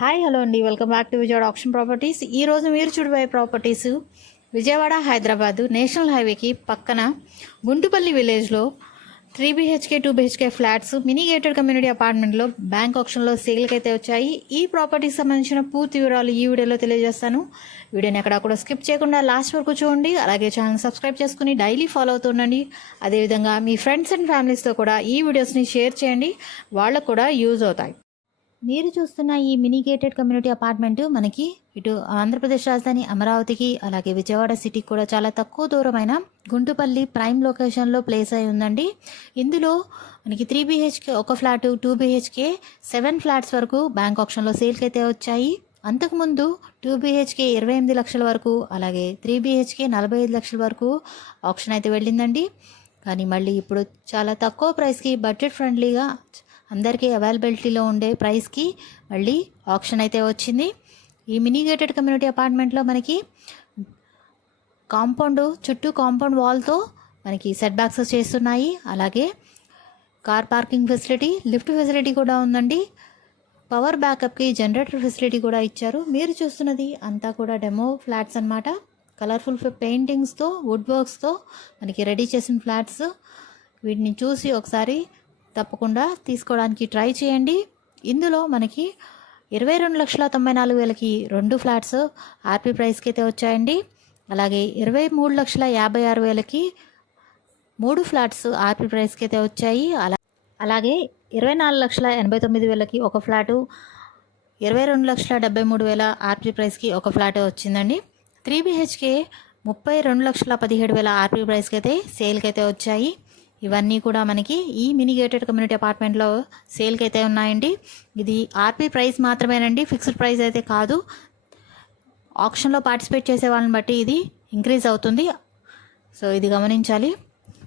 Hi hello అండి. Welcome back to Vijayawada auction properties. ఈ రోజు మీరు చూడబోయే ప్రాపర్టీస్ విజయవాడ హైదరాబాదు నేషనల్ హైవేకి పక్కన గుంటుపల్లి విలేజ్లో three BHK two BHK flats mini gated community అపార్ట్మెంట్లో బ్యాంక్ ఆప్షన్లో సేల్కి అయితే వచ్చాయి. ఈ ప్రాపర్టీకి సంబంధించిన పూర్తి వివరాలు ఈ వీడియోలో తెలియజేస్తాను. వీడియోని ఎక్కడ కూడా స్కిప్ చేయకుండా లాస్ట్ వరకు చూడండి. అలాగే ఛానల్ సబ్స్క్రైబ్ చేసుకుని డైలీ ఫాలో అవుతుండండి అదేవిధంగా మీ ఫ్రెండ్స్ అండ్ ఫ్యామిలీస్తో కూడా ఈ వీడియోస్ని షేర్ చేయండి. వాళ్ళకు కూడా యూజ్ అవుతాయి. మీరు చూస్తున్న ఈ మినీ గేటెడ్ కమ్యూనిటీ అపార్ట్మెంట్ మనకి ఇటు ఆంధ్రప్రదేశ్ రాజధాని అమరావతికి అలాగే విజయవాడ సిటీకి కూడా చాలా తక్కువ దూరమైన గుంటుపల్లి ప్రైమ్ లొకేషన్లో ప్లేస్ అయి ఉందండి. ఇందులో మనకి త్రీ బీహెచ్కే ఒక flat two BHK seven flats వరకు బ్యాంక్ ఆప్షన్లో సేల్కి అయితే వచ్చాయి. అంతకుముందు టూ బీహెచ్కే ఇరవై ఎనిమిది లక్షల వరకు అలాగే త్రీ బీహెచ్కే నలభై ఐదు లక్షల వరకు ఆప్షన్ అయితే వెళ్ళిందండి. కానీ మళ్ళీ ఇప్పుడు చాలా తక్కువ ప్రైస్కి బడ్జెట్ ఫ్రెండ్లీగా అందరికీ అవైలబిలిటీలో ఉండే ప్రైస్కి మళ్ళీ ఆప్షన్ అయితే వచ్చింది. ఈ మినీ గేటెడ్ కమ్యూనిటీ అపార్ట్మెంట్లో మనకి కాంపౌండ్ చుట్టూ కాంపౌండ్ వాల్తో మనకి సెట్ బ్యాక్స్ చేస్తున్నాయి. అలాగే car parking facility lift facility కూడా ఉందండి. పవర్ బ్యాకప్కి జనరేటర్ ఫెసిలిటీ కూడా ఇచ్చారు. మీరు చూస్తున్నది అంతా కూడా డెమో ఫ్లాట్స్ అన్నమాట. కలర్ఫుల్ పెయింటింగ్స్తో వుడ్ వర్క్స్తో మనకి రెడీ చేసిన ఫ్లాట్స్ వీటిని చూసి ఒకసారి తప్పకుండా తీసుకోవడానికి ట్రై చేయండి. ఇందులో మనకి ఇరవై రెండు లక్షల తొంభై నాలుగు వేలకి రెండు ఫ్లాట్స్ ఆర్పీ ప్రైస్కి అయితే వచ్చాయండి. అలాగే ఇరవై మూడు లక్షల యాభై ఆరు వేలకి మూడు ఫ్లాట్స్ ఆర్పీ ప్రైస్కి అయితే వచ్చాయి. అలా అలాగే ఇరవై నాలుగు లక్షల ఎనభై తొమ్మిది వేలకి ఒక ఫ్లాటు ఇరవై రెండు లక్షల డెబ్బై మూడు వేల ఆర్పీ ప్రైస్కి ఒక ఫ్లాట్ వచ్చిందండి. త్రీ బీహెచ్కే ముప్పై రెండు లక్షల పదిహేడు వేల ఆర్పీ ప్రైస్కి అయితే సేల్కి అయితే వచ్చాయి. ఇవన్నీ కూడా మనకి ఈ మినీ గేటెడ్ కమ్యూనిటీ అపార్ట్మెంట్లో సేల్కి అయితే ఉన్నాయండి. ఇది ఆర్పీ ప్రైస్ మాత్రమేనండి ఫిక్స్డ్ ప్రైస్ అయితే కాదు. ఆప్షన్లో పార్టిసిపేట్ చేసే వాళ్ళని బట్టి ఇది ఇంక్రీజ్ అవుతుంది. సో ఇది గమనించాలి.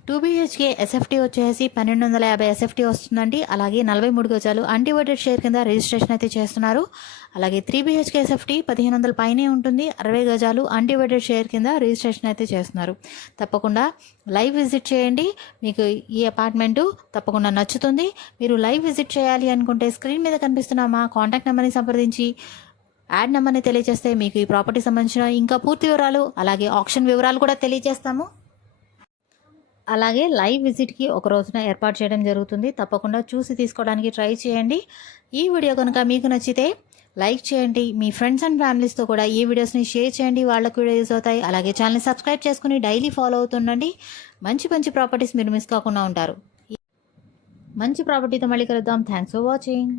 టూ బీహెచ్కే ఎస్ఎఫ్టీ వచ్చేసి పన్నెండు వందల యాభై ఎస్ఎఫ్టీ వస్తుందండి. అలాగే నలభై మూడు గజాలు అన్డివైడెడ్ షేర్ కింద రిజిస్ట్రేషన్ అయితే చేస్తున్నారు. అలాగే త్రీ బీహెచ్కే ఎస్ఎఫ్టీ పదిహేను వందల పైనే ఉంటుంది. అరవై గజాలు అన్డివైడెడ్ షేర్ కింద రిజిస్ట్రేషన్ అయితే చేస్తున్నారు. తప్పకుండా లైవ్ విజిట్ చేయండి. మీకు ఈ అపార్ట్మెంటు తప్పకుండా నచ్చుతుంది. మీరు లైవ్ విజిట్ చేయాలి అనుకుంటే స్క్రీన్ మీద కనిపిస్తున్న మా కాంటాక్ట్ నెంబర్ని సంప్రదించి యాడ్ నెంబర్ని తెలియజేస్తే మీకు ఈ ప్రాపర్టీ సంబంధించిన ఇంకా పూర్తి వివరాలు అలాగే ఆప్షన్ వివరాలు కూడా తెలియజేస్తాము. అలాగే లైవ్ విజిట్కి ఒక రోజున ఏర్పాటు చేయడం జరుగుతుంది. తప్పకుండా చూసి తీసుకోవడానికి ట్రై చేయండి. ఈ వీడియో కనుక మీకు నచ్చితే లైక్ చేయండి. మీ ఫ్రెండ్స్ అండ్ ఫ్యామిలీస్తో కూడా ఈ వీడియోస్ని షేర్ చేయండి. వాళ్ళకు కూడా యూస్ అవుతాయి. అలాగే ఛానల్ని సబ్స్క్రైబ్ చేసుకుని డైలీ ఫాలో అవుతుండండి. మంచి మంచి ప్రాపర్టీస్ మీరు మిస్ కాకుండా ఉంటారు. మంచి ప్రాపర్టీతో మళ్ళీ కలుద్దాం. Thanks for watching.